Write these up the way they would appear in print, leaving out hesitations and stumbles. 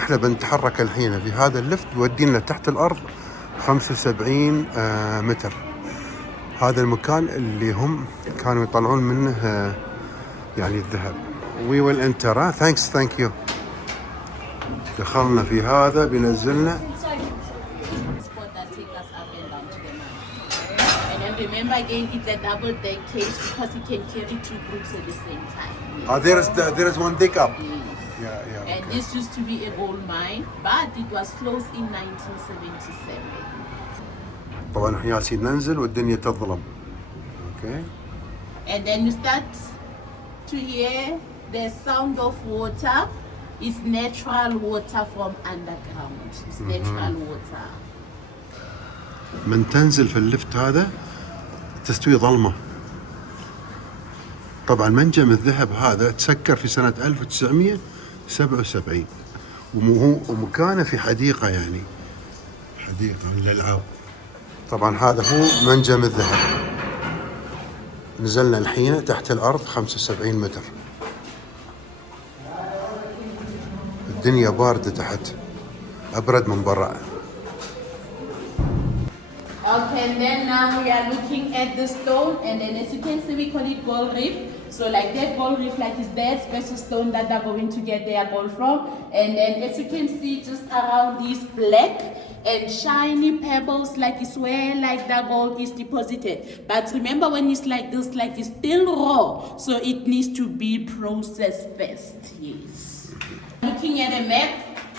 نحن بنتحرك الحين في هذا اللفت بيودينا تحت الأرض 75 متر. هذا المكان اللي هم كانوا يطلعون منه يعني الذهب. We will enter. Thank you. دخلنا في هذا بينزلنا. Remember again, it's a double deck cage because you can carry two groups at the same time. There is one deck up. Yes. Yeah. And this used to be a gold mine, but it was closed in 1977. طبعا احنا جالسين ننزل والدنيا تظلم. Okay. And then you start to hear the sound of water. It's natural water from underground. It's natural water. من تنزل في اللفت هذا تستوي ظلمة. طبعا منجم الذهب هذا تسكر في سنة 1977 ومكانه في حديقة، يعني حديقة للألعاب. طبعا هذا هو منجم الذهب. نزلنا الحين تحت الأرض 75 متر. الدنيا باردة تحت، أبرد من برا. Okay, and then now we are looking at the stone, and then as you can see, we call it gold reef. So like that gold reef, like is that special stone that they're going to get their gold from. And then as you can see, just around these black and shiny pebbles, like it's where like the gold is deposited. But remember, when it's like this, like it's still raw, so it needs to be processed first. Yes. Looking at a map,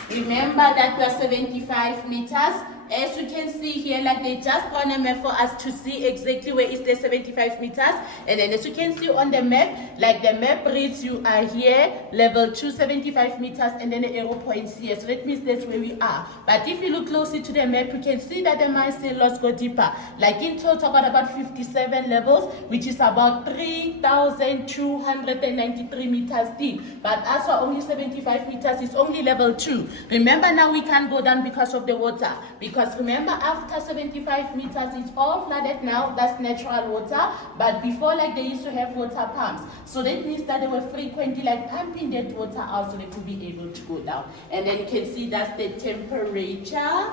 remember that we're 75 meters. As you can see here, like they just on a map for us to see exactly where is the 75 meters. And then as you can see on the map, like the map reads you are here, level 2, 75 meters, and then the arrow points here. So that means that's where we are. But if you look closely to the map, you can see that the mine still lots go deeper. Like in total, got about 57 levels, which is about 3,293 meters deep. But as for only 75 meters, it's only level 2. Remember now we can't go down because of the water. Because remember, after 75 meters, it's all flooded now. That's natural water. But before, like they used to have water pumps. So that means that they were frequently like pumping that water out so they could be able to go down. And then you can see that's the temperature.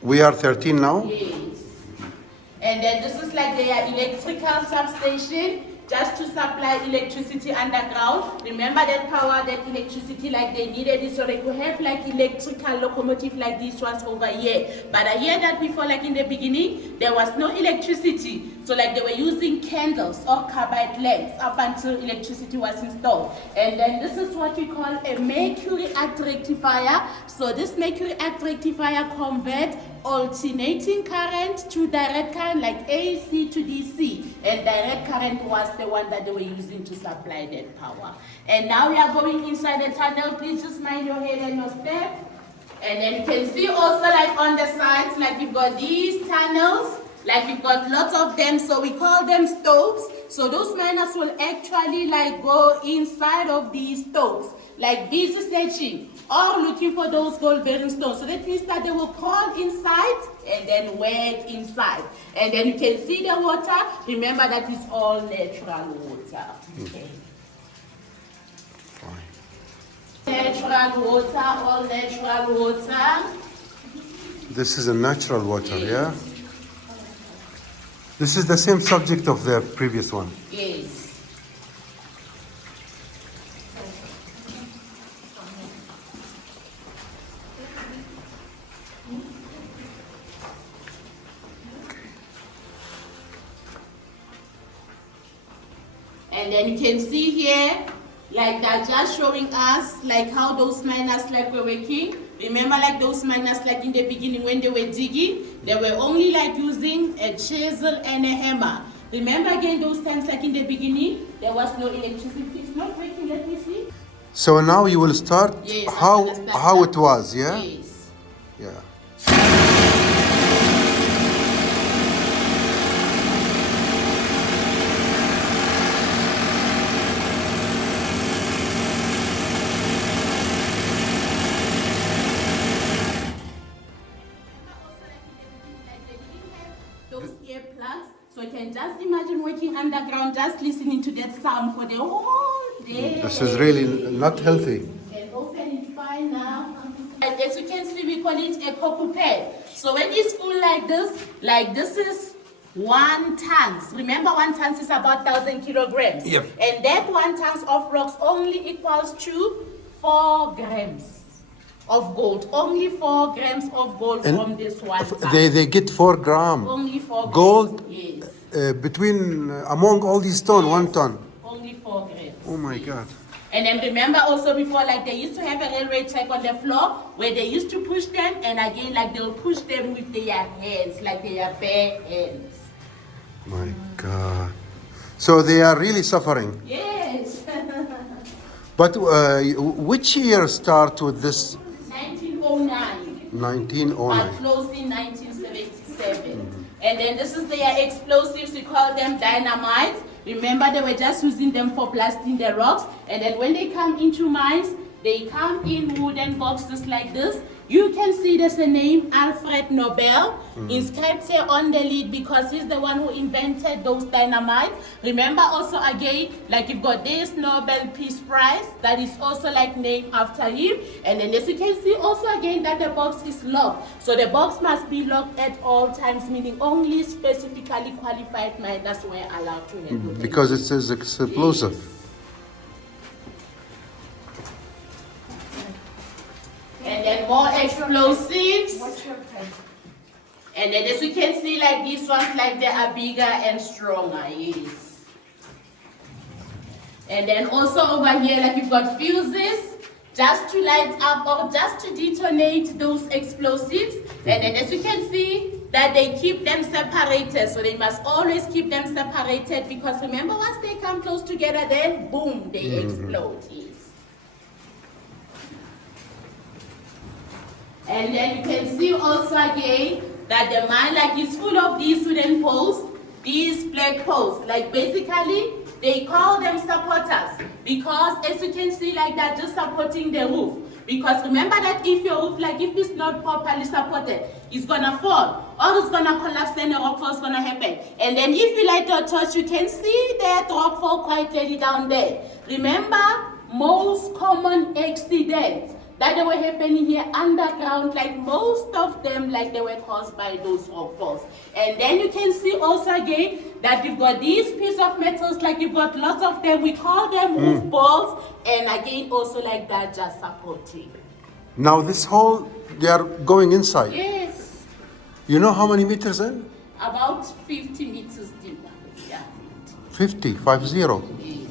We are 13 now? Yes. And then this is like their electrical substation. Just to supply electricity underground. Remember that power, that electricity, like they needed it so they could have like electrical locomotive like these ones over here. But I hear that before, like in the beginning, there was no electricity. So like they were using candles or carbide lamps up until electricity was installed. And then this is what we call a mercury arc rectifier. So this mercury arc rectifier converts alternating current to direct current, like AC to DC. And direct current was the one that they were using to supply that power. And now we are going inside the tunnel. Please just mind your head and your step. And then you can see also like on the sides, like we've got these tunnels, like we've got lots of them, so we call them stopes. So those miners will actually like go inside of these stopes, like these is searching or looking for those gold bearing stones. So that means that they will crawl inside and then work inside. And then you can see the water. Remember that is all natural water. Okay. Natural water, all natural water. This is a natural water, yeah? This is the same subject of the previous one. Yes. And then you can see here, like they're just showing us like how those miners like were working. Remember like those miners like in the beginning when they were digging, they were only like using a chisel and a hammer. Remember again those times like in the beginning, there was no electricity. It's not working, let me see. So now you will start how it was, yeah? Yes. Yeah. Those earplugs, so you can just imagine working underground, just listening to that sound for the whole day. This is really not healthy. And open it fine now. I as you can see, we call it a cocoupé. So when it's full like this is 1 ton. Remember, 1 ton is about 1,000 kilograms. Yep. And that 1 ton of rocks only equals to 4 grams of gold. Only 4 grams of gold And from this 1 ton. They get 4 grams. Only 4 grams. Gold? Yes. Among all these stones, 1 ton. Only 4 grams. Oh my God. And then remember also before, like they used to have a railway track on the floor where they used to push them, and again, like they'll push them with their hands, like their bare hands. My God. So they are really suffering. Yes. But which year start with this? 1909. 1909. But closed in 1977. And then this is their explosives. We call them dynamite. Remember, they were just using them for blasting the rocks. And then when they come into mines, they come in wooden boxes like this. You can see there's a name, Alfred Nobel, inscribed here on the lid because he's the one who invented those dynamites. Remember also again, like you've got this Nobel Peace Prize that is also like named after him. And then as you can see also again that the box is locked. So the box must be locked at all times, meaning only specifically qualified miners were allowed to handle it. Because it says explosive. And then more explosives. And then as you can see, like these ones, like they are bigger and stronger, yes. And then also over here, like you've got fuses, just to light up or just to detonate those explosives. And then as you can see, that they keep them separated. So they must always keep them separated because remember, once they come close together, then boom, they explode, yes. And then you can see also again that the mine like is full of these wooden posts, these black posts. Like basically, they call them supporters because as you can see like they're just supporting the roof. Because remember that if your roof, like if it's not properly supported, it's gonna fall or it's gonna collapse, then the rockfall is gonna happen. And then if you light your torch, you can see that rockfall quite clearly down there. Remember, most common accidents that they were happening here underground, like most of them, like they were caused by those rockfalls. And then you can see also again that you've got these pieces of metals, like you've got lots of them. We call them roof balls, and again also like that just supporting. Now this hole, they are going inside. Yes. You know how many meters in? About 50 meters deep. Yeah. 50. Yes.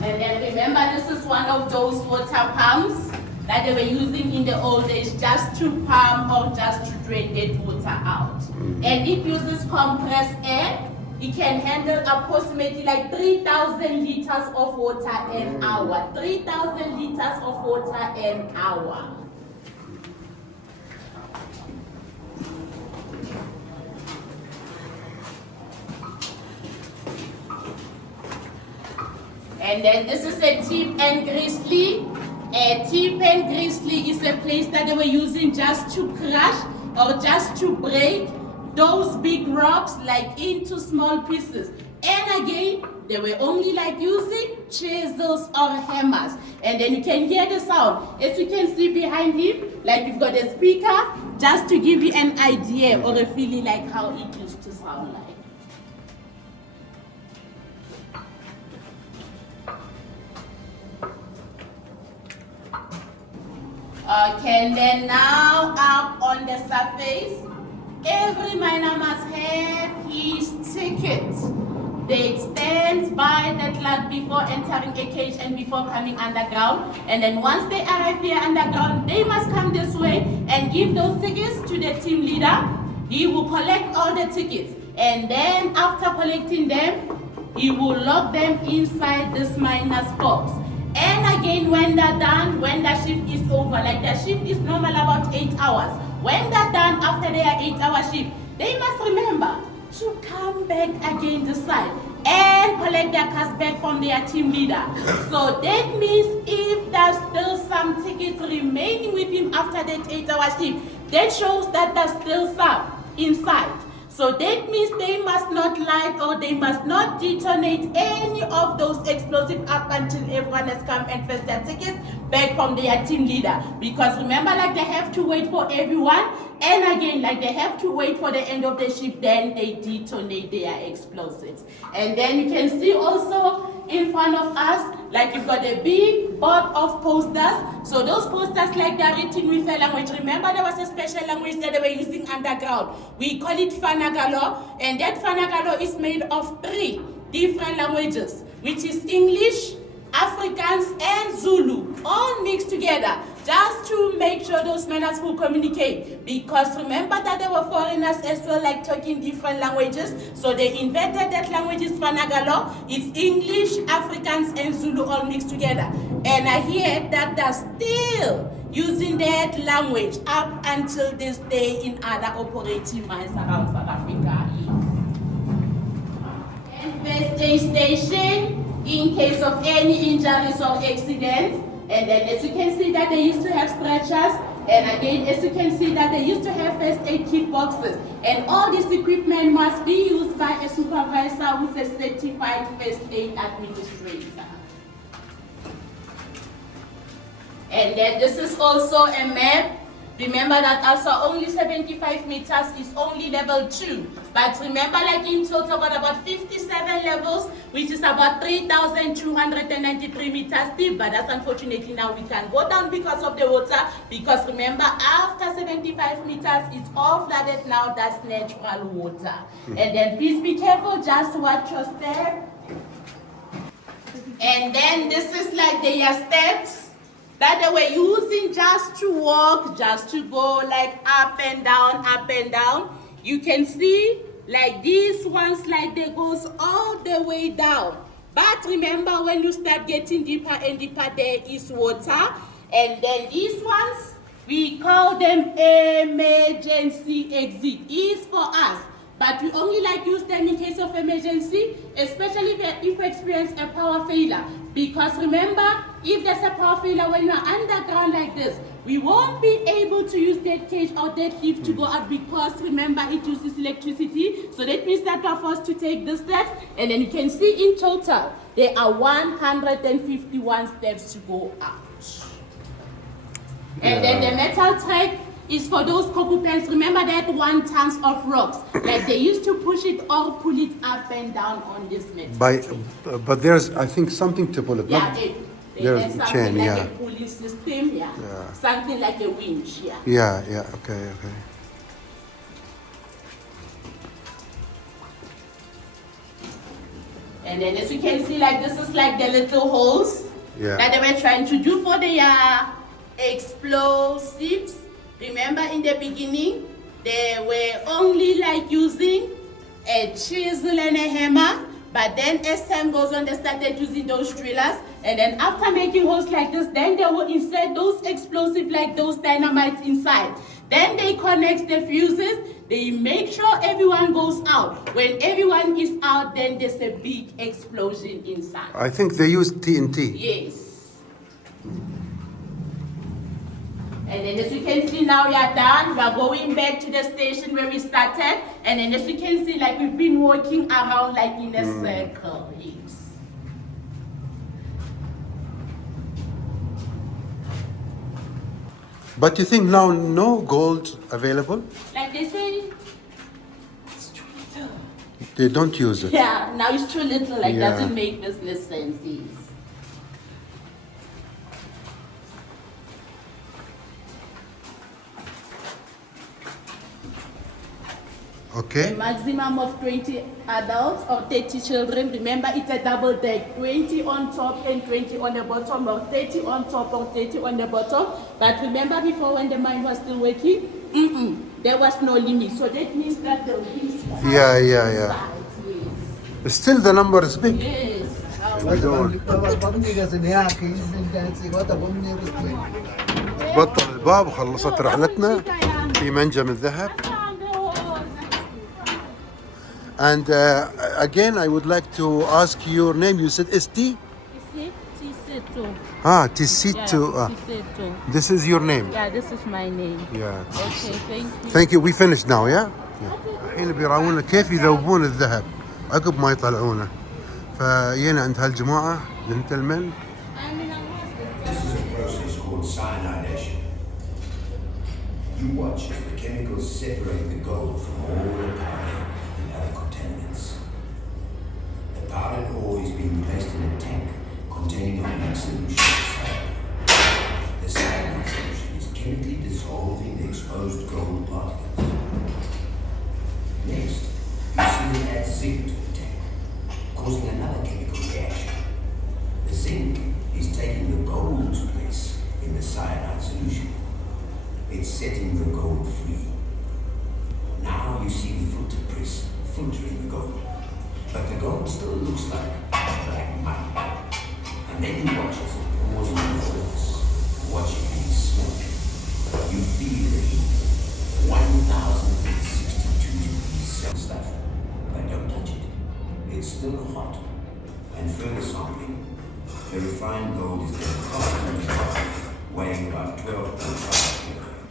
And then remember, this is one of those water pumps that they were using in the old days just to pump or just to drain that water out. And it uses compressed air. It can handle approximately like 3,000 liters of water an hour. 3,000 liters of water an hour. And then this is a tip and grizzly. A tip and grizzly is a place that they were using just to crush or just to break those big rocks like into small pieces. And again, they were only like using chisels or hammers. And then you can hear the sound. As you can see behind him, like you've got a speaker, just to give you an idea or a feeling like how it used to sound like. Okay, and then now up on the surface, every miner must have his ticket. They stand by the clock before entering a cage and before coming underground. And then once they arrive here underground, they must come this way and give those tickets to the team leader. He will collect all the tickets. And then after collecting them, he will lock them inside this miner's box. And again, when they're done, when the shift is over, like the shift is normal about 8 hours. When they're done after their 8-hour shift, they must remember to come back again this side and collect their cash back from their team leader. So that means if there's still some tickets remaining with him after that 8-hour shift, that shows that there's still some inside. So that means they must not light or they must not detonate any of those explosives up until everyone has come and fetched their tickets back from their team leader. Because remember, like they have to wait for everyone, and again, like they have to wait for the end of the shift, then they detonate their explosives. And then you can see also in front of us, like you've got a big board of posters. So those posters, like they're written with a language. Remember, there was a special language that they were using underground. We call it Fanagalo, and that Fanagalo is made of 3 different languages, which is English, Afrikaans, and Zulu, all mixed together, just to make sure those miners will communicate. Because remember that there were foreigners as well, like talking different languages. So they invented that language is Fanagalo. It's English, Afrikaans, and Zulu all mixed together. And I hear that they're still using that language up until this day in other operating mines around South Africa. And first aid station, in case of any injuries or accidents. And then as you can see that they used to have stretchers, and again as you can see that they used to have first aid kit boxes, and all this equipment must be used by a supervisor who's a certified first aid administrator. And then this is also a map. Remember that also only 75 meters is only level 2. But remember, like in total, about 57 levels, which is about 3,293 meters deep. But that's unfortunately now we can go down because of the water. Because remember, after 75 meters, it's all flooded now. That's natural water. And then please be careful, just watch your step. And then this is like their steps that they were using just to walk, just to go like up and down, up and down. You can see like these ones, like they goes all the way down. But remember, when you start getting deeper and deeper, there is water. And then these ones, we call them emergency exit. Is for us. But we only like use them in case of emergency, especially if we experience a power failure. Because remember, if there's a power failure when you're underground like this, we won't be able to use that cage or that lift to go up because remember it uses electricity. So that means that we're forced to take the steps. And then you can see in total, there are 151 steps to go out. And then the metal track is for those occupants. Remember that 1 tons of rocks, like they used to push it or pull it up and down on this metal. But there's, I think, something to pull it. Yeah, there's something a chain, like a pulley system, something like a winch, Yeah, okay. And then as you can see, like this is like the little holes that they were trying to do for their explosives. Remember in the beginning, they were only like using a chisel and a hammer, but then as time goes on, they started using those drillers. And then after making holes like this, then they will insert those explosives like those dynamites inside. Then they connect the fuses, they make sure everyone goes out. When everyone is out, then there's a big explosion inside. I think they use TNT. Yes. And then as you can see now we are done. We are going back to the station where we started. And then as you can see, like we've been walking around like in a circle. Yes. But you think now no gold available? Like they say, it's too little. They don't use it. Yeah, now it's too little, like doesn't make business sense. Yes. Okay. A maximum of 20 adults or 30 children. Remember, it's a double deck, 20 on top and 20 on the bottom, or 30 on top or 30 on the bottom. But remember before when the mine was still working, there was no limit. So that means that the wings Yeah. Still the number is big. Yes. بطل الباب وخلصت رحلتنا في منجم الذهب. And again, I would like to ask your name. You said ST? Tisito. Tisito. This is your name? Yeah, this is my name. Yeah. Okay, thank you. Thank you. We finished now, yeah? الحين بيراونا كيف يذوبون الذهب عقب ما يطلعونه. فجينا عند هالجماعة جنتلمان. This is a process called cyanidation. You watch as the chemicals separate the gold from all the powder and other contaminants. The powdered ore is being placed in a tank containing a weak solution of cyanide. The cyanide solution is chemically dissolved in the exposed gold particles. Next, you see them add zinc to the tank, causing another chemical reaction. The zinc is taking the gold's place in the cyanide solution. It's setting the gold free. Now you see the filter press filtering the gold. But the gold still looks like black mud. And then you watch as it pours into the furnace. Watch it being smoked. You feel the heat. 1062 degrees Celsius stuff. But don't touch it. It's still hot. And further sampling. The refined gold is then cast into the weighing about 12.5 kilograms.